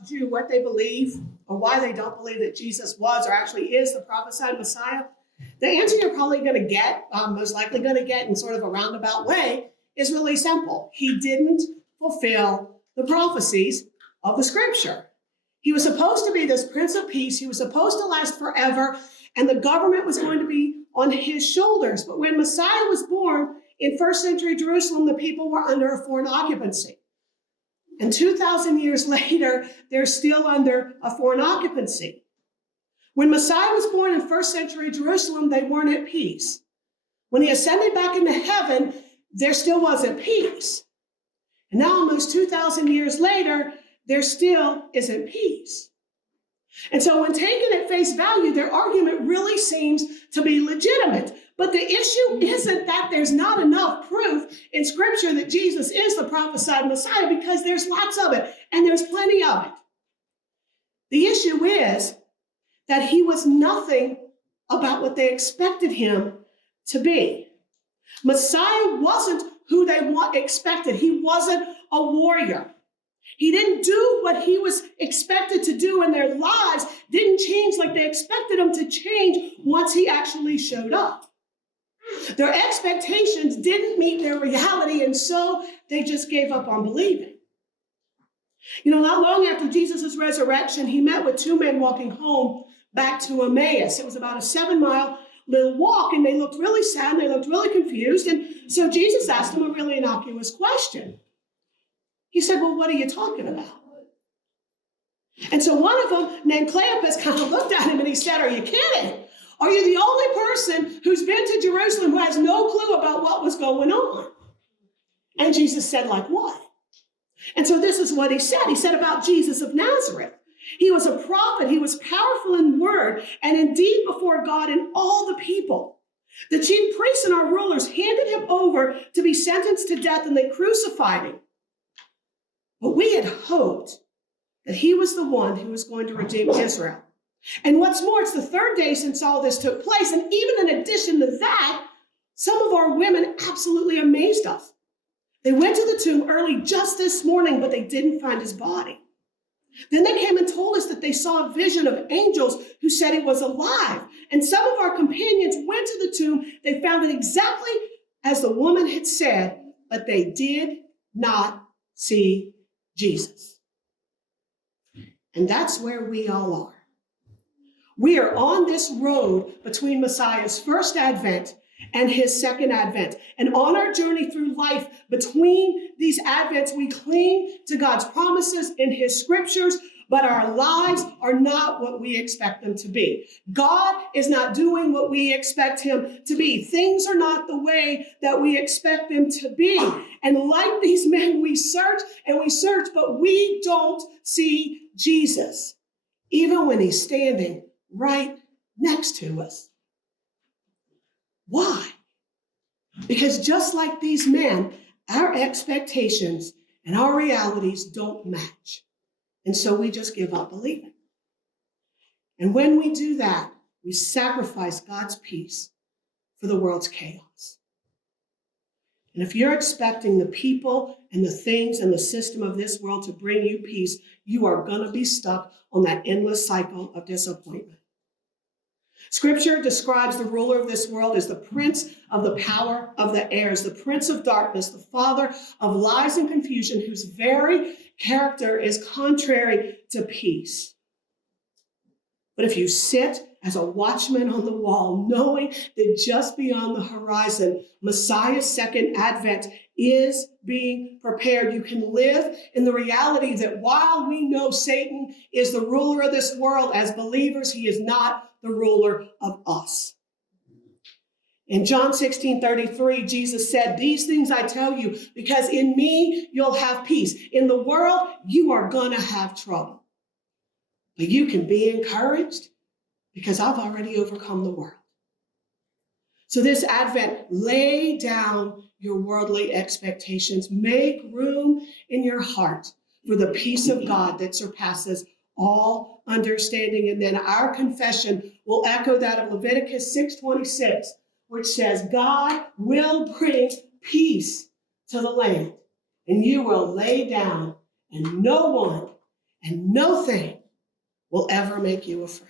asked you what they believe or why they don't believe that Jesus was or actually is the prophesied Messiah, the answer you're probably going to get, most likely going to get in sort of a roundabout way, is really simple. He didn't fulfill the prophecies of the scripture. He was supposed to be this Prince of Peace. He was supposed to last forever, and the government was going to be on his shoulders. But when Messiah was born in first century Jerusalem, the people were under a foreign occupancy. And 2,000 years later, they're still under a foreign occupancy. When Messiah was born in first century Jerusalem, they weren't at peace. When he ascended back into heaven, there still wasn't peace. And now almost 2,000 years later, there still isn't peace. And so when taken at face value, their argument really seems to be legitimate. But the issue isn't that there's not enough proof in Scripture that Jesus is the prophesied Messiah, because there's lots of it, and there's plenty of it. The issue is that he was nothing about what they expected him to be. Messiah wasn't who they expected. He wasn't a warrior. He didn't do what he was expected to do, and their lives didn't change like they expected him to change once he actually showed up. Their expectations didn't meet their reality, and so they just gave up on believing. Not long after Jesus' resurrection, he met with two men walking home back to Emmaus. It was about a 7-mile little walk, and they looked really sad, and they looked really confused. And so Jesus asked them a really innocuous question. He said, well, what are you talking about? And so one of them, named Cleopas, kind of looked at him and he said, are you kidding? Are you the only person who's been to Jerusalem who has no clue about what was going on? And Jesus said, like what? And so this is what he said. He said about Jesus of Nazareth. He was a prophet. He was powerful in word and in deed before God and all the people. The chief priests and our rulers handed him over to be sentenced to death, and they crucified him. But we had hoped that he was the one who was going to redeem Israel. And what's more, it's the third day since all this took place. And even in addition to that, some of our women absolutely amazed us. They went to the tomb early just this morning, but they didn't find his body. Then they came and told us that they saw a vision of angels who said he was alive. And some of our companions went to the tomb. They found it exactly as the woman had said, but they did not see Jesus. And that's where we all are. We are on this road between Messiah's first advent and his second advent. And on our journey through life, between these advents, we cling to God's promises in his scriptures, but our lives are not what we expect them to be. God is not doing what we expect him to be. Things are not the way that we expect them to be. And like these men, we search and we search, but we don't see Jesus, even when he's standing right next to us. Why? Because just like these men, our expectations and our realities don't match. And so we just give up believing. And when we do that, we sacrifice God's peace for the world's chaos. And if you're expecting the people and the things and the system of this world to bring you peace, you are going to be stuck on that endless cycle of disappointment. Scripture describes the ruler of this world as the prince of the power of the airs, the prince of darkness, the father of lies and confusion, whose very character is contrary to peace. But if you sit as a watchman on the wall, knowing that just beyond the horizon, Messiah's second advent is being prepared, you can live in the reality that while we know Satan is the ruler of this world, as believers, he is not the ruler of us. In John 16:33, Jesus said, "These things I tell you, because in me you'll have peace. In the world, you are going to have trouble. But you can be encouraged because I've already overcome the world." So this Advent, lay down your worldly expectations. Make room in your heart for the peace of God that surpasses all understanding. And then our confession will echo that of Leviticus 6:26, which says, God will bring peace to the land, and you will lay down, and no one and no thing will ever make you afraid.